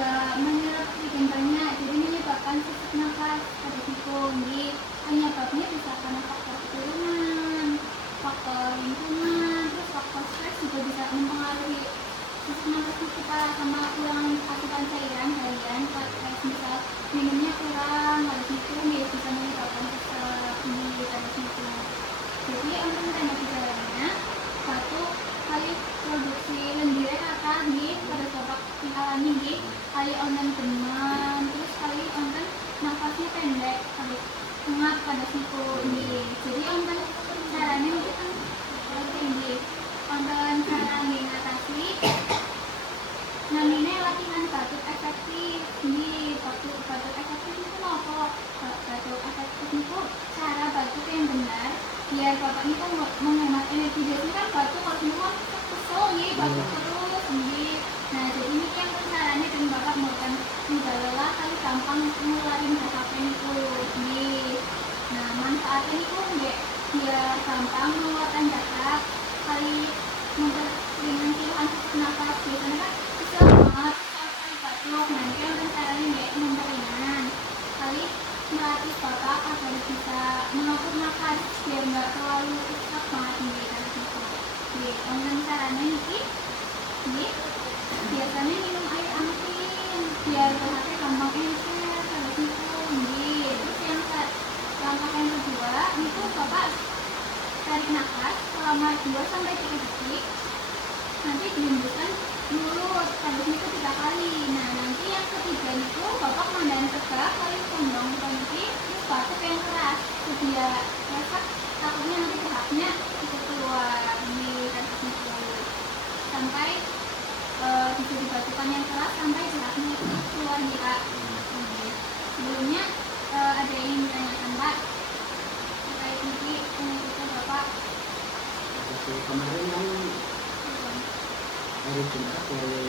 nggak menyerap oksigen banyak, jadi menyebabkan sesak nafas pada siku. Jadi penyebabnya bisa karena faktor keturunan, faktor lingkungan, terus faktor stres juga bisa mempengaruhi sesak nafas kita, sama kurang asupan cairan harian. Kayak misal minumnya kurang pada siku, bisa menyebabkan sesak di pada siku. Jadi untuk tanda gejalanya, satu kali produksi lendir kata nih pada sobat alami nih, kali onten demam, terus kali onten nafasnya pendek, kali ngap pada siku ini. Jadi onten caranya kita ini onten cara mengatasi namanya latihan batuk efektif. Nih batuk efektif itu apa? Batuk efektif itu cara batuk yang benar biar bapak ini kan menghemat energi. Biasanya kan batuk kalau semua kesel nih, batuk terus nih. Nah jadi ini yang caranya dan bapak makan mudah lelah kali gampang ngeluarin HKP itu nih. Nah manfaatnya itu biar gampang mengeluarkan dahak kali dengan keluhan sesak nafas. Biasanya kan kesel banget kali batuk, nanti yang caranya memperingan kali melatih bapak agar bisa mengatur nafas biar nggak terlalu sesak banget nih dari situ. Jadi dengan caranya ini biasanya minum air asin biar lehernya gampang encer dari situ. Terus yang langkah yang kedua itu bapak tarik nafas selama 2-3 detik, nanti dihembuskan mulut habis itu 3 kali. Nah nanti yang ketiga itu bapak mandan tegak kali kondong nanti terus batuk yang keras dia rasa takutnya nanti dahaknya bisa keluar di kaki itu sampai bisa dibatukan yang keras sampai dahaknya itu keluar nih kak. Sebelumnya ada yang ingin ditanyakan pak terkait ini pengikutnya bapak? Kemarin kan hari Jumat dari